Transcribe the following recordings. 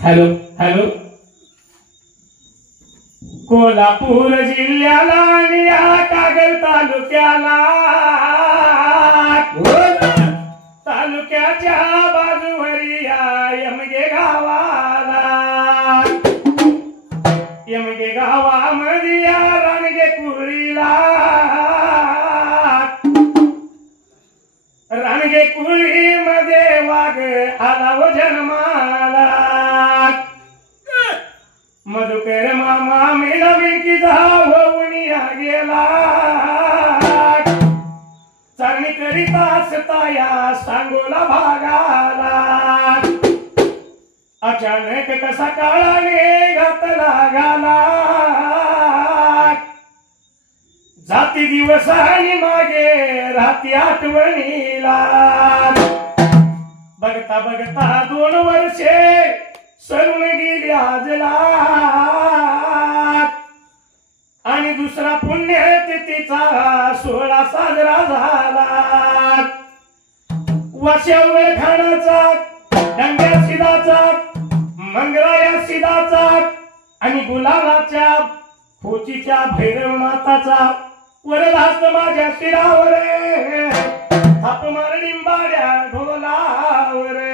Hello hello Kolhapur जिल्ह्याला आणि या कागल तालुक्याला तालुक्याच्या बाजूवरी या यमगे गावाला यमगे गावामध्ये या रानगे कुळीला रानगे कुळी मध्ये वाघ आला व जन्माला मधुकर मामा मेला विडकीचा होऊन गेला चांगली करीता असता या सांगोला भागाला अचानक कसा काळाने घातला गाला जाती दिवस आणि मागे राती आठवणीला बघता बघता 2 वर्षे सरून गेली आजला आणि दुसरा पुण्यतिथीचा 16 साजरा झाला वाश्यावर खानाचा डंग्या सिदाचा मंगळाया सिदाचा आणि गुलाबाच्या खोचीच्या भैरवनाथाचा वरदास्त माझ्या शिरावर थाप मार लिंबाड्या ढोलावर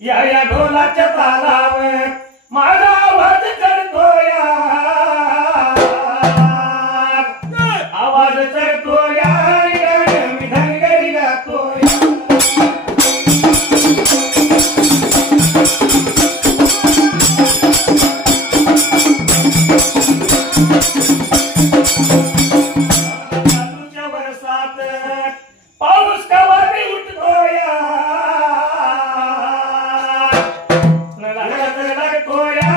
या ढोलाच्या तालावर माझा आवाज चढतोया आवाज चढतोया मी धनगरी गातोया चालूच्या वर्षात पाऊस कवारी उठतोया लागतोया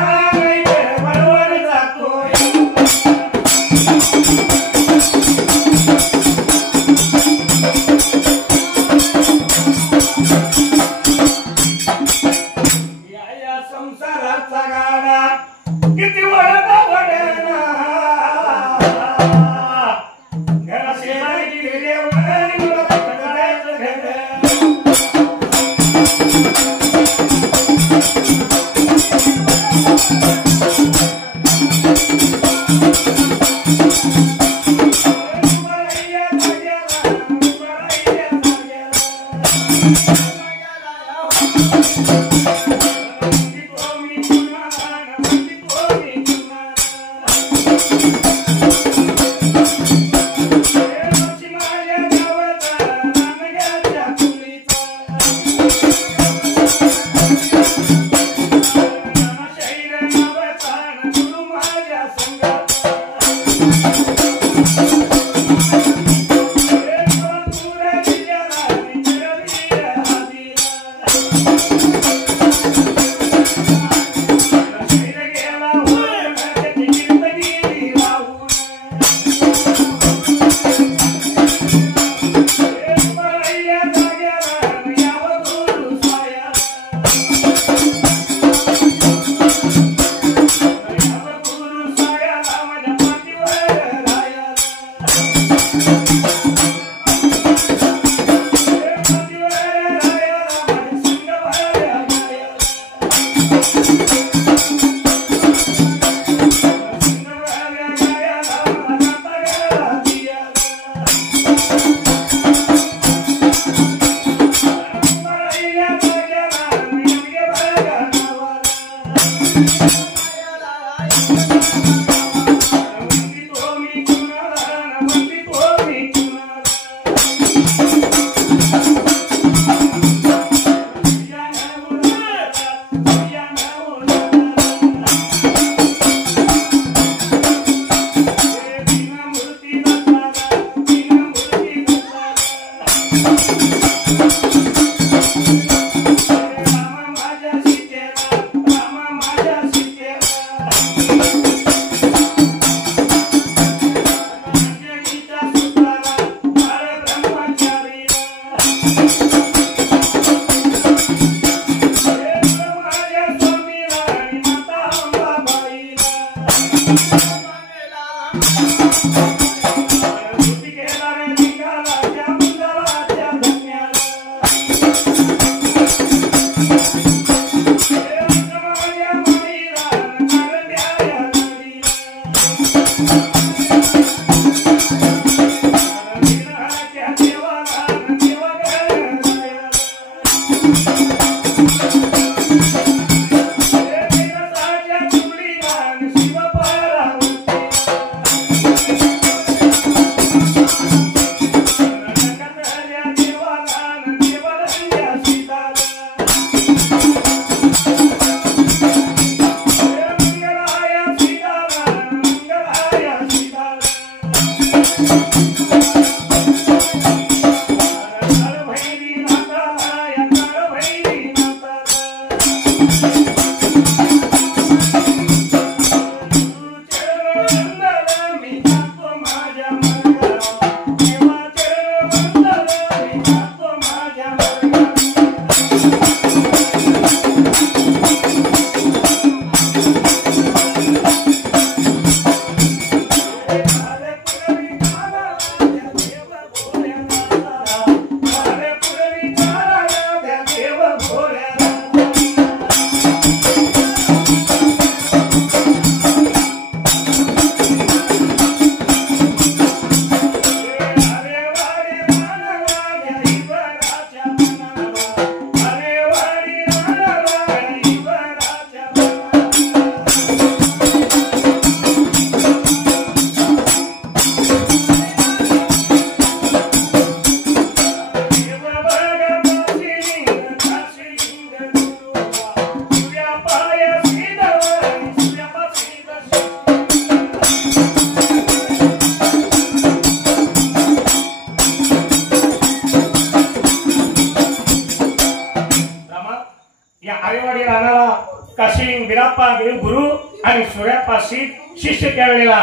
बिराप्पा गुरु आणि सूर्यापाशी शिष्य त्यावेळेला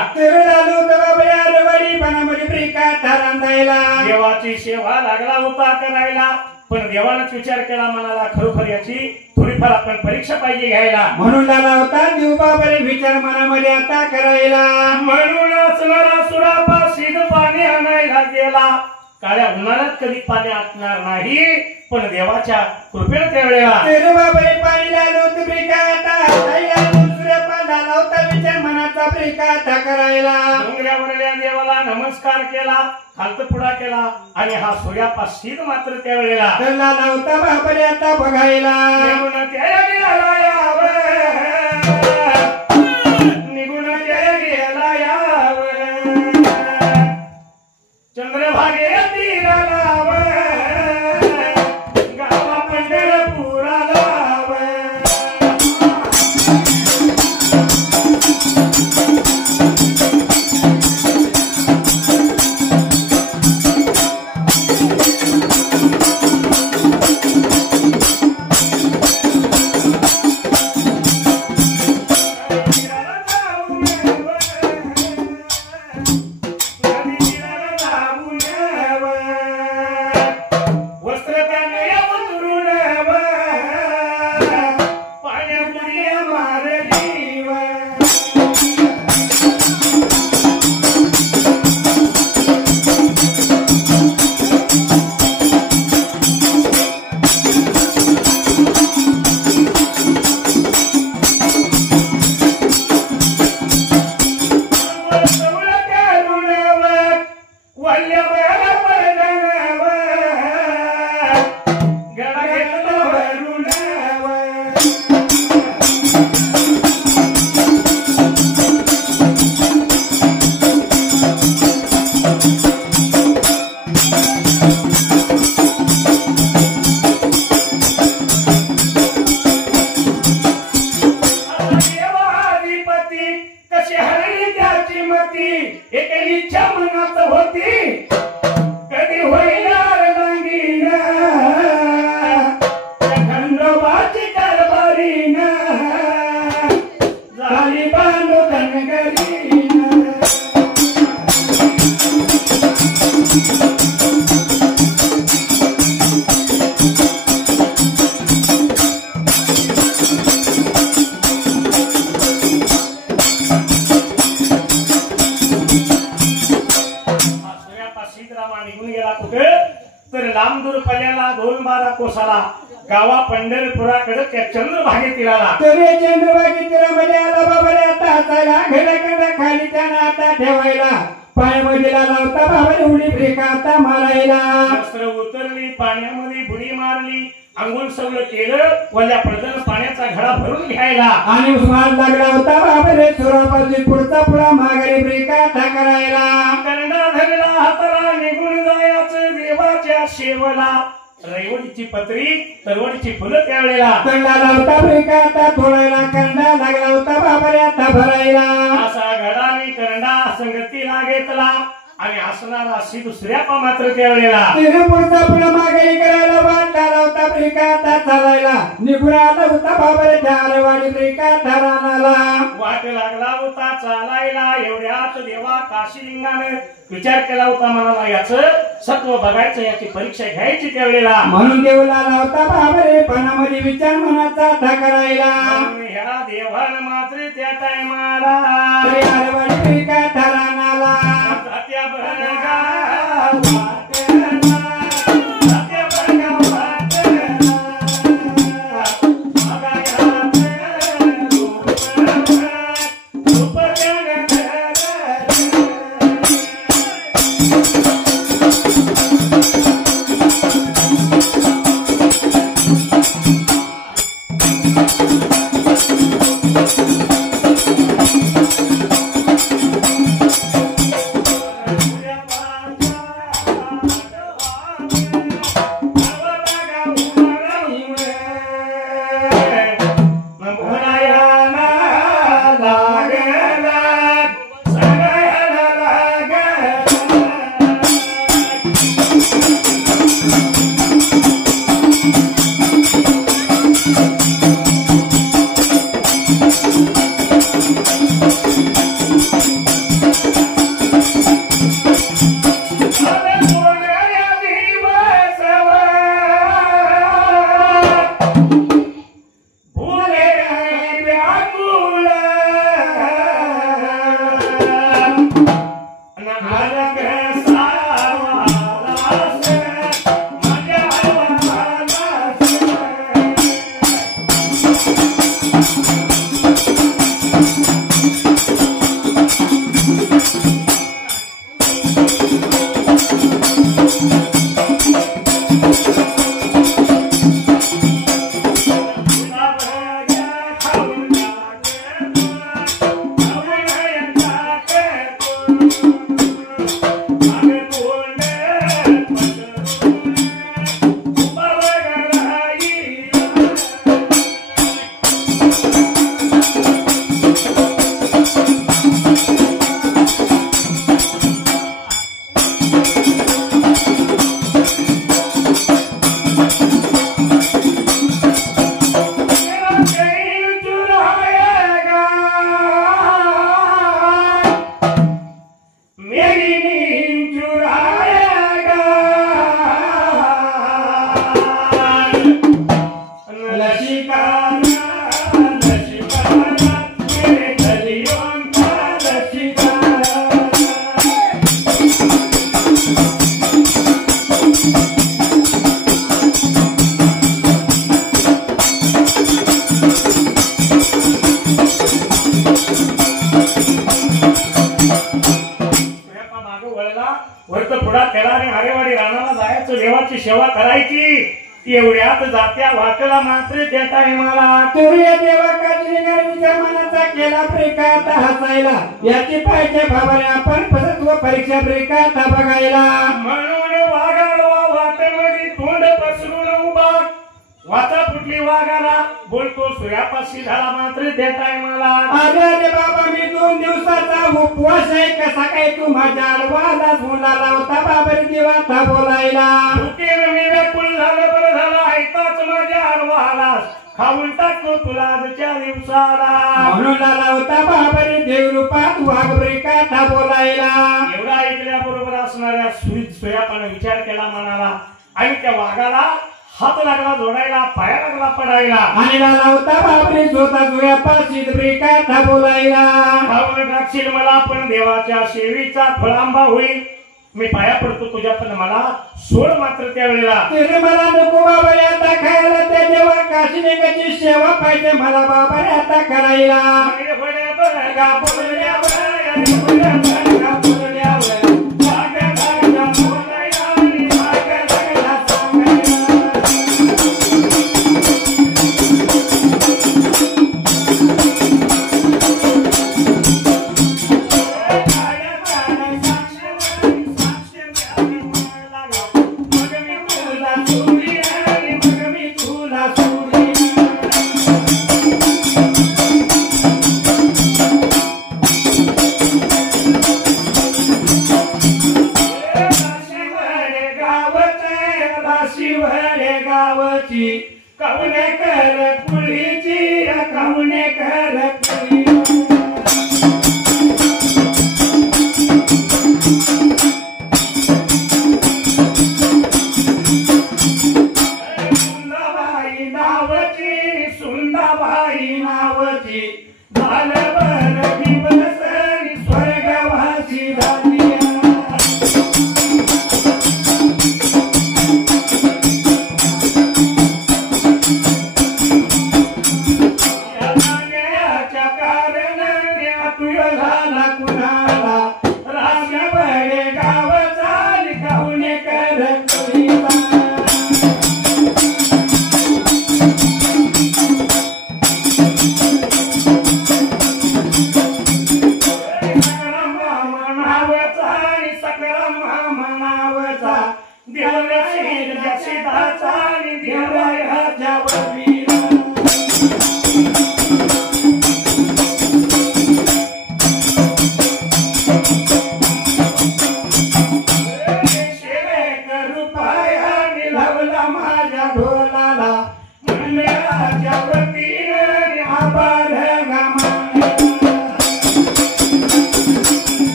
देवाची सेवा लागला होता करायला, पण देवानंच विचार केला मनाला खरोखर याची थोडीफार आपण परीक्षा पाहिजे घ्यायला, म्हणून लागला होता देवबाबाने विचार मनामध्ये आता करायला. म्हणून असणारा सुरापाशी पाणी आणायला गेला. काळ्या उन्हाळ्यात कधी पाणी असणार नाही, पण देवाच्या कृपेने त्यावेळेला देवबाबाने पाणी लावलं होतं झाला होता विचार मनाचा ब्रेका करायला. डोंगरावरल्या देवाला नमस्कार केला. हालत पुढा केला आणि हा सूर्यापाशीच मात्र त्यावेळेला त्यांना नव्हता बाबरे आता बघायला निघून त्या गेला यावं, निघून त्या गेला यावं, चंद्रभागे तीरालाव, गावा पंढरपुराला एक इच्छा मनात होती कधी होईनार रंगीन खंडोबाची कारभारीन झाली बांधू धनगरीन निघून गेला कुठे तर लांबदूर पल्ल्याला 2-12 कोसाला गावा पंढरपुराकडे त्या चंद्रभागे तीराला चंद्रभागे तीरामध्ये आला बाबारे आता हाताला घडाकडा खाली त्यानं आता ठेवायला पाय मधीला लावता बाबाने उडी ब्रेक आता मारायला वस्त्र उतरली पाण्यामध्ये बुडी मारली अंघोळ सगळं केलं वल्या पडदन पाण्याचा घडा भरून घ्यायला आणि उस्मान लागला होता बाबारे सुरापासून पुढचा पुढा माघारी ब्रेक आता करायला कंडा धरला हाताला निघून जायचं देवाच्या शेवला रैवडीची पत्री तरवडीची फुलं त्यावेळेला कंडा लावता ब्रेक आता थोडायला कंडा लागला होता बाबारे आता भरायला असा घडाने कंडा संगतीला घेतला आणि असणारा शी दुसऱ्या मात्र त्यावेळेला पुढचा पुढा माघारी करायला वाटा लावता ब्रेक आता चालायला निघून आला होता बाबारे झारवाडी ब्रेक आता रानाला वाट लागला होता चालायला एवढ्यात देवा काशीलिंगाने विचार केला होता मनाला याचं सत्व बघायचं याची परीक्षा घ्यायची त्यावेळेला म्हणून देवला लावता बाबारे पणामध्ये विचार मनाचा था करायला ह्या देवान मात्र त्या टायमाला झारवाडी ब्रेक आता रानाला त्या बरगा वाटेला त्या बरगा वाटेला देवाची सेवा करायची एवढ्यात जात्या वाटेला मात्र देता मला सूर्य देवा काजलीच्या मनाचा केला प्रेकात हसायला याची पाहिजे बाबाने आपण परत परीक्षा प्रेकात बघायला म्हणून वागाडवा वाटेमध्ये तोंड पसरून उभा वाचा फुटली वाघाला बोलतो सूर्यापाशी झाला मात्र देताय मला अरे अरे बाबा मी 2 दिवसाचा उपवास आहे कसा काय तू माझ्या आडवाला बोलायला होता बाबर देवाचा बोलायला भुकेनं मी व्याकुळ झालं बरं झालं ऐकाच माझ्या आडवालास खाऊन टाकतो तुला आजच्या दिवसाला म्हणून आला होता बाबर देवरूपात वाघ ब्रेकात बोलायला एवढा ऐकल्याबरोबर असणाऱ्या सूर्यापानं विचार केला मनाला आणि त्या वाघाला हात लागला जोडायला पाया लागला पडायला आणि आला होता बाबरी स्वतः सूर्यापाशी ब्रेकात बोलायला खाऊन टाकशील मला पण देवाच्या सेवेचा फळांबा होईल मी पाया पडतो तुझ्या पण मला सोड मात्र त्यावेळेला तरी मला नको बाबा आता खायला त्या देवा काशीनेकाची सेवा पाहिजे मला बाबा आता करायला कवने कर पुरीची कवने कर पुरी सुंदाबाई नावची झालं बर दिवस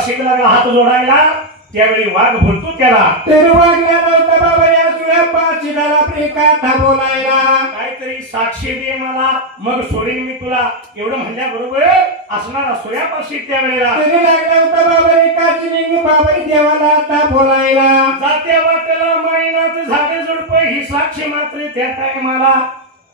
स्वर्गवासी झाली हात जोडायला त्यावेळी वाघ बोलतो त्याला बोलायला काहीतरी साक्षी दे मला मग सोडीन मी तुला एवढं म्हणल्याबरोबर असणारा सूर्यापाशी त्यावेळेला लागला होता बाबरी देवाला आता बोलायला जात्या वाटेला महिन्यात झाडे झुडप ही साक्षी मात्र त्या टायमाला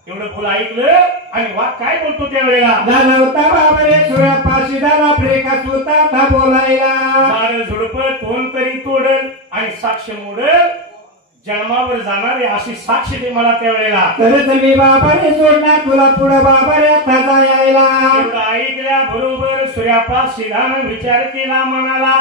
एवढं बोल ऐकलं आणि वाघ काय बोलतो त्यावेळेला झाला होता बाबरे सूर्यापाशी झाला प्रेकात होता बोलायला झाड झुडप कोणतरी तोडल आणि साक्ष मोडल जन्मावर जाणारे अशी साक्ष दे मला त्यावेळेला तरच मी बाबाने सोडणार तुला पुढे बाबारे आता यायला एवढं ऐकल्या बरोबर सूर्यापाशी जाणं विचार केला मनाला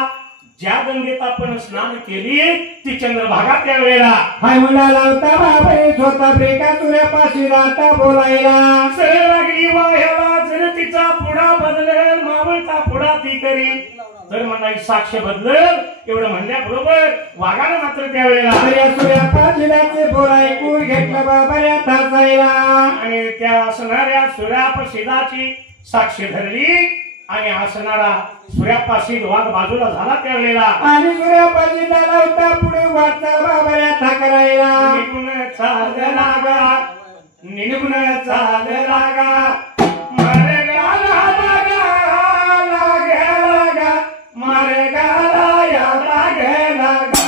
ज्या गंगेत आपण स्नान केली ती चंद्रभागा त्यावेळेला हाय म्हणाला होता बाबाने स्वतः प्रेका सूर्यापाशी राहता बोलायला सरळ लागली वाह्याला जर तिचा पुढा बदलेल मावळता पुढा ती करील तर म्हणाई साक्ष बदलल एवढं म्हणल्याबरोबर वाघानं मात्र त्यावेळेला सूर्यापाशी बोल ऐकून घेतलं बाबाने आता जायला आणि त्या असणाऱ्या सूर्यापाशीदाची साक्ष धरली आणि असणारा सूर्यापाशी वाघ बाजूला झाला त्यावेळेला आणि सूर्यापाशी झाला होता पुढे वाटचा बाबाने आता करायला निघून चाल लागा निघून चाल लागा मारे गाला लागा लागे लागा मारे गाला या लागे लागा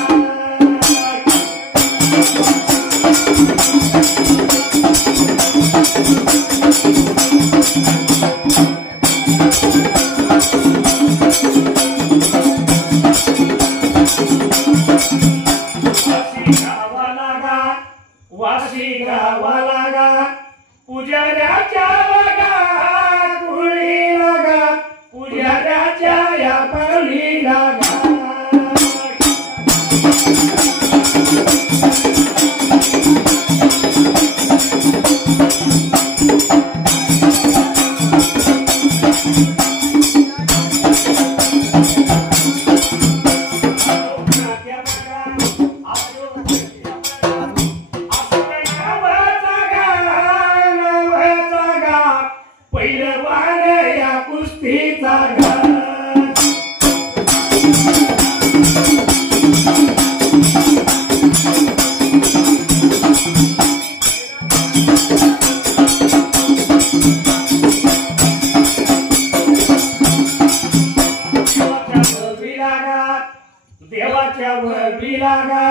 देवाच्या वरबी लागा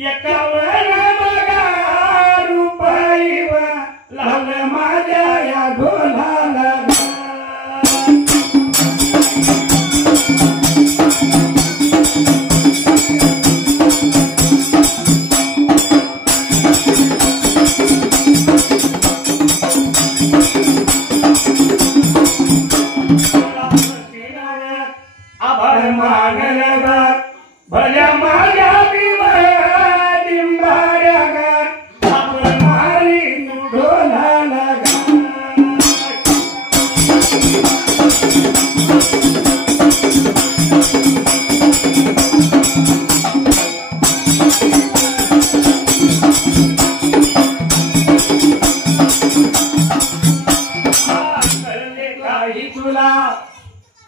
एकावर बघा रुपाईवर लाल माझ्या या ढोलाला आभार मानला भल्या माझ्या डिंबाऱ्या गात आपण मारी ढोलाला कळले काही तुला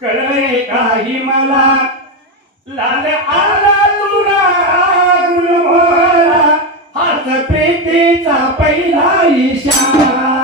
कळले काही मला लाल आला तुला गुलमोहरा हात प्रीतीचा पहिला इशारा